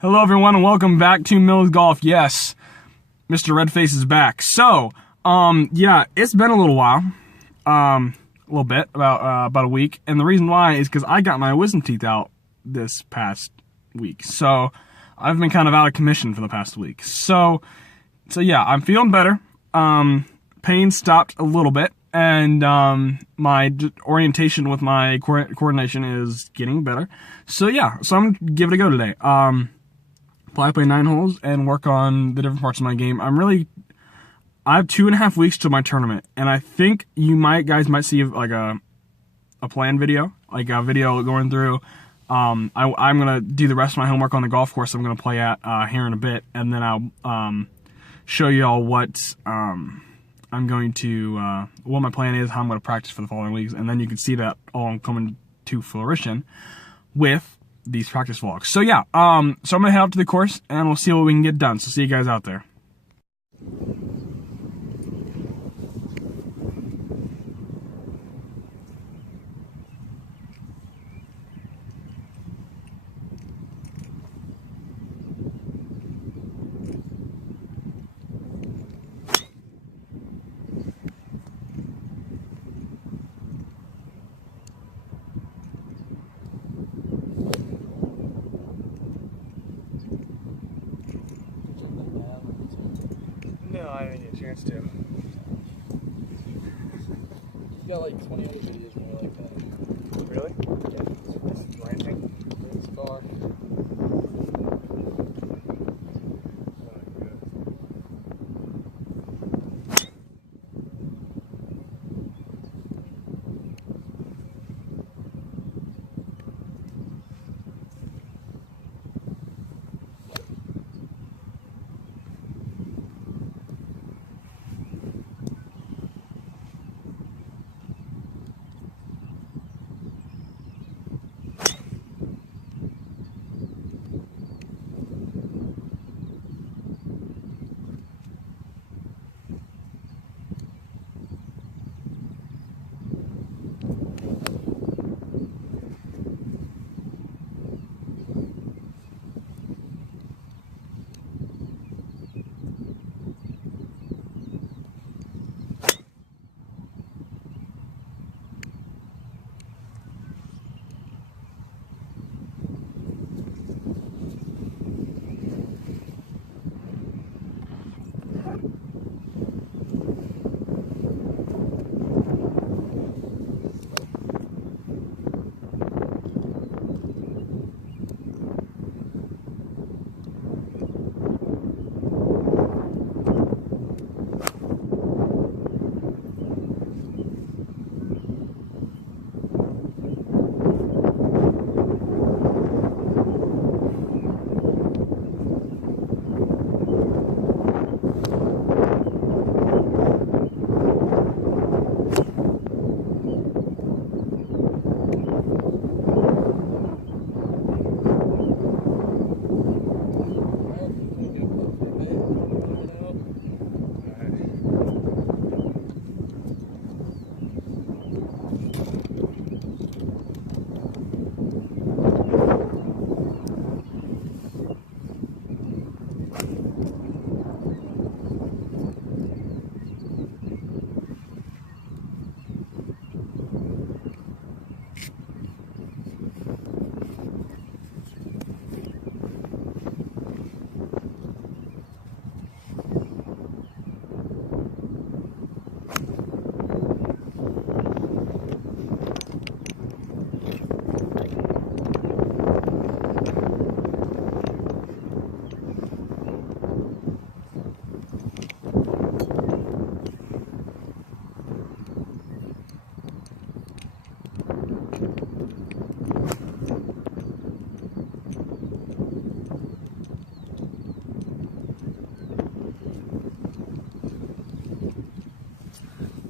Hello everyone and welcome back to Mills Golf. Yes, Mr. Redface is back. So, yeah, it's been a little while. A little bit, about a week. And the reason why is because I got my wisdom teeth out this past week. So, I've been kind of out of commission for the past week. So yeah, I'm feeling better. Pain stopped a little bit. And my orientation with my coordination is getting better. So yeah, so I'm gonna give it a go today. Probably play 9 holes and work on the different parts of my game. I have 2.5 weeks to my tournament, and I think guys might see like a plan video, like a video going through. I'm gonna do the rest of my homework on the golf course I'm gonna play at here in a bit, and then I'll show you all what I'm going to what my plan is, how I'm gonna practice for the following weeks, and then you can see that all coming to fruition with these practice vlogs. So yeah, so I'm gonna head out to the course and we'll see what we can get done. So see you guys out there. No, I didn't get a chance to. You've got like 20 other videos more like that. Really? Yeah. This is ranting. This car.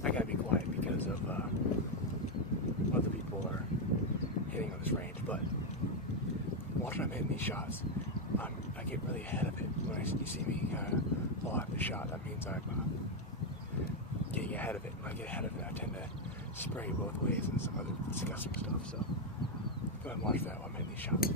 I gotta be quiet because of other people are hitting on this range, but watching them hitting these shots, I get really ahead of it. When you see me kind of pull out the shot, that means I'm getting ahead of it. When I get ahead of it, I tend to spray both ways and some other disgusting stuff. So go ahead and watch that while I'm hitting these shots.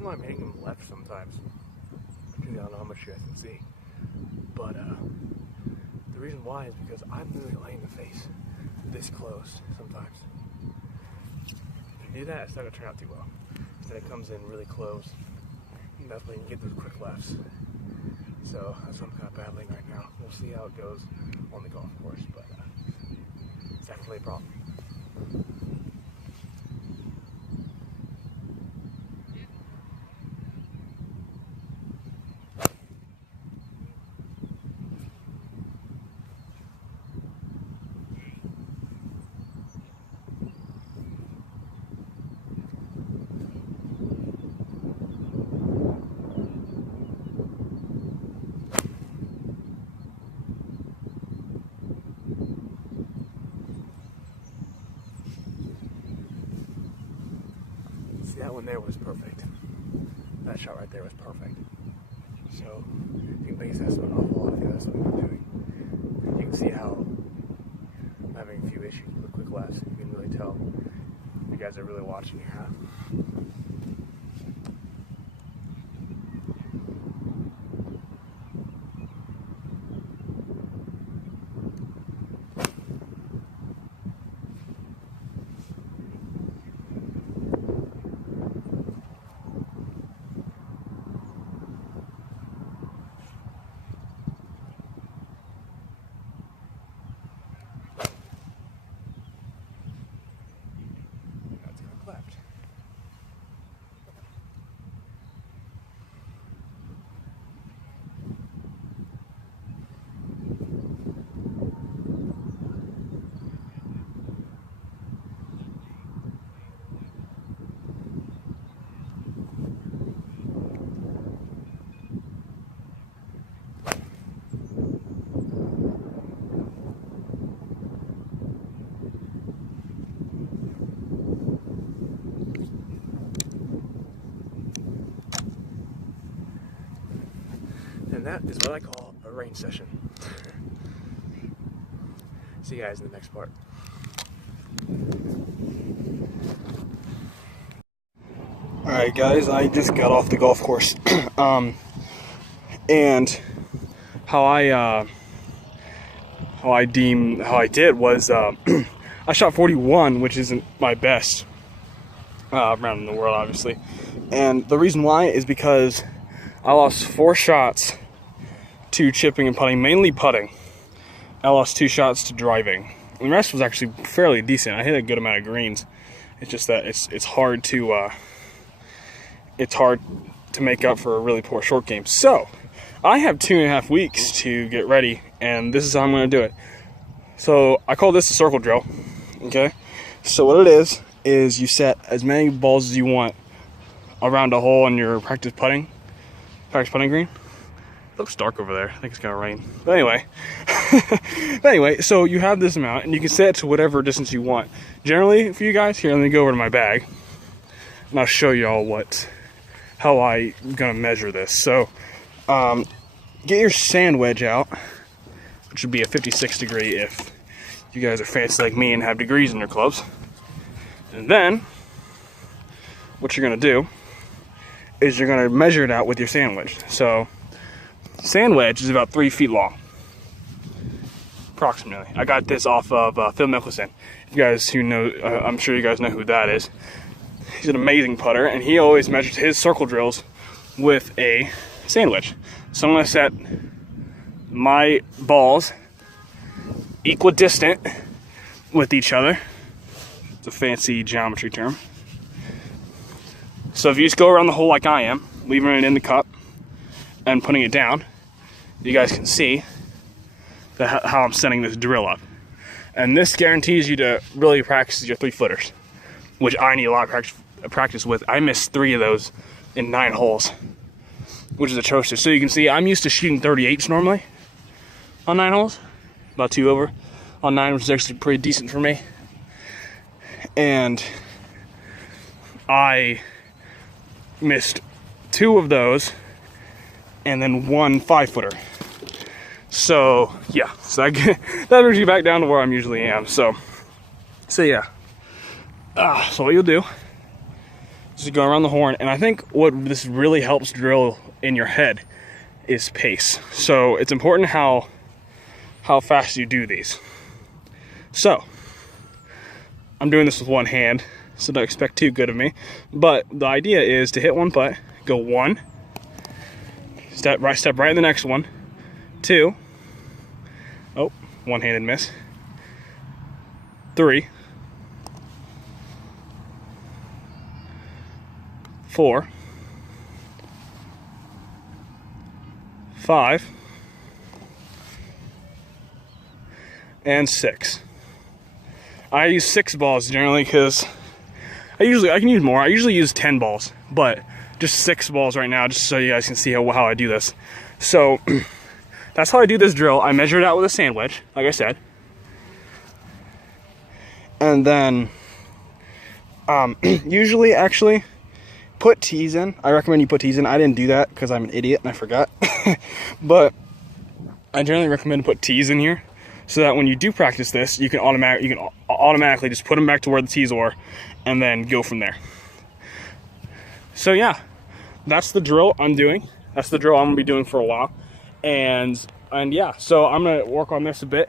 reason why I'm hitting them left sometimes, because I don't know how much you guys can see, but the reason why is because I'm literally laying the face this close sometimes. If you do that, it's not going to turn out too well. Then it comes in really close, and that's when you can get those quick lefts. So that's what I'm kind of battling right now. We'll see how it goes on the golf course, but it's definitely a problem. That one there was perfect. That shot right there was perfect. So, you can base that one off a lot of you. That's what we've been doing. You can see how I'm having a few issues with quick lefts. You can really tell you guys are really watching here, huh? And that is what I call a range session. See you guys in the next part. Alright guys, I just got off the golf course. And how I did was I shot 41, which isn't my best round in the world, obviously. And the reason why is because I lost 4 shots to chipping and putting, mainly putting. I lost 2 shots to driving. And the rest was actually fairly decent. I hit a good amount of greens. It's just that it's hard to make up for a really poor short game. So I have 2.5 weeks to get ready, and this is how I'm going to do it. So I call this a circle drill. Okay. So what it is you set as many balls as you want around a hole in your practice putting green. It looks dark over there. I think it's gonna rain. But anyway, so you have this amount, and you can set it to whatever distance you want. Generally, for you guys, here, let me go over to my bag, and I'll show y'all how I'm gonna measure this. So, get your sand wedge out, which would be a 56 degree if you guys are fancy like me and have degrees in your clubs. And then, what you're gonna do is you're going to measure it out with your sand wedge. So, sand wedge is about 3 feet long, approximately. I got this off of Phil Mickelson. You guys who know, I'm sure you guys know who that is. He's an amazing putter, and he always measures his circle drills with a sand wedge. So I'm going to set my balls equidistant with each other. It's a fancy geometry term. So if you just go around the hole like I am, leaving it in the cup and putting it down, you guys can see how I'm setting this drill up. And this guarantees you to really practice your 3-footers, which I need a lot of practice with. I missed 3 of those in 9 holes, which is atrocious. So you can see I'm used to shooting 38s normally on 9 holes, about 2 over on 9, which is actually pretty decent for me. And I missed 2 of those and then 1 5-footer. So yeah, so that brings you back down to where I'm usually am. So yeah. So what you'll do Just go around the horn, and I think what this really helps drill in your head is pace. So it's important how fast you do these. So I'm doing this with one hand, so don't expect too good of me. But the idea is to hit one putt, go 1, step right in the next one, 2, oh, one-handed miss, 3, 4, 5, and 6. I use 6 balls generally because I can use more. I usually use 10 balls, but just 6 balls right now, just so you guys can see how I do this. So that's how I do this drill. I measure it out with a sand wedge, like I said, and then usually actually put tees in. I recommend you put tees in. I didn't do that because I'm an idiot and I forgot, but I generally recommend to put tees in here, so that when you do practice this, you can automatically just put them back to where the tees were, and then go from there. So yeah, that's the drill I'm doing. That's the drill I'm gonna be doing for a while, and yeah. So I'm gonna work on this a bit,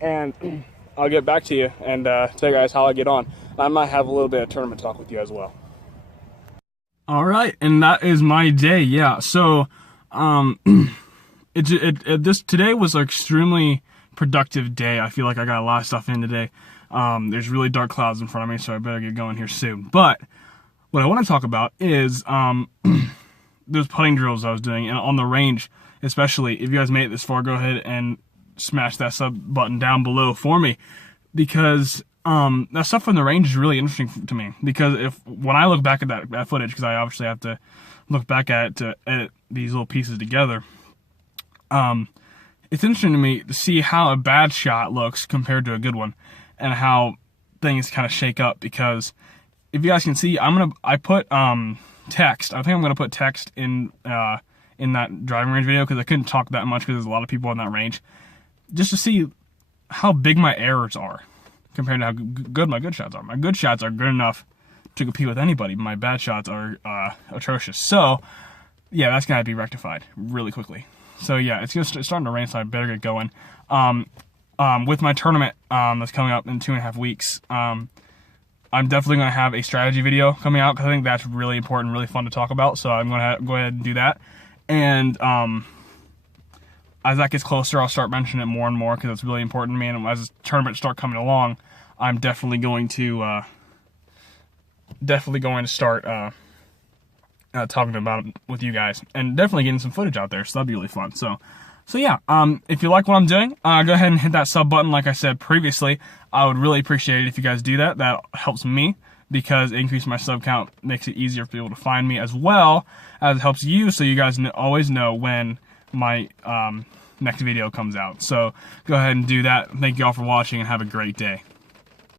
and I'll get back to you and tell you guys how I get on. I might have a little bit of tournament talk with you as well. All right, and that is my day. Yeah. So today was an extremely productive day. I feel like I got a lot of stuff in today. There's really dark clouds in front of me, so I better get going here soon. But what I want to talk about is those putting drills I was doing, and on the range especially. If you guys made it this far, go ahead and smash that sub button down below for me, because that stuff from the range is really interesting to me. Because when I look back at that footage, because I obviously have to look back at it to edit these little pieces together, it's interesting to me to see how a bad shot looks compared to a good one, and how things kind of shake up. Because if you guys can see, I put text. I think I'm gonna put text in that driving range video, because I couldn't talk that much because there's a lot of people in that range, just to see how big my errors are compared to how good my good shots are. My good shots are good enough to compete with anybody. My bad shots are atrocious. So yeah, that's gonna be rectified really quickly. So yeah, it's starting to rain, so I better get going. With my tournament that's coming up in 2.5 weeks, I'm definitely going to have a strategy video coming out, because I think that's really important, really fun to talk about. So I'm going to go ahead and do that. And as that gets closer, I'll start mentioning it more and more, because it's really important to me. And as the tournaments start coming along, I'm definitely going to start talking about it with you guys, and definitely getting some footage out there. So that'd be really fun. So yeah, if you like what I'm doing, go ahead and hit that sub button. Like I said previously, I would really appreciate it if you guys do that. That helps me, because it increases my sub count, makes it easier for people to find me, as well as it helps you, so you guys always know when my next video comes out. So go ahead and do that. Thank you all for watching, and have a great day.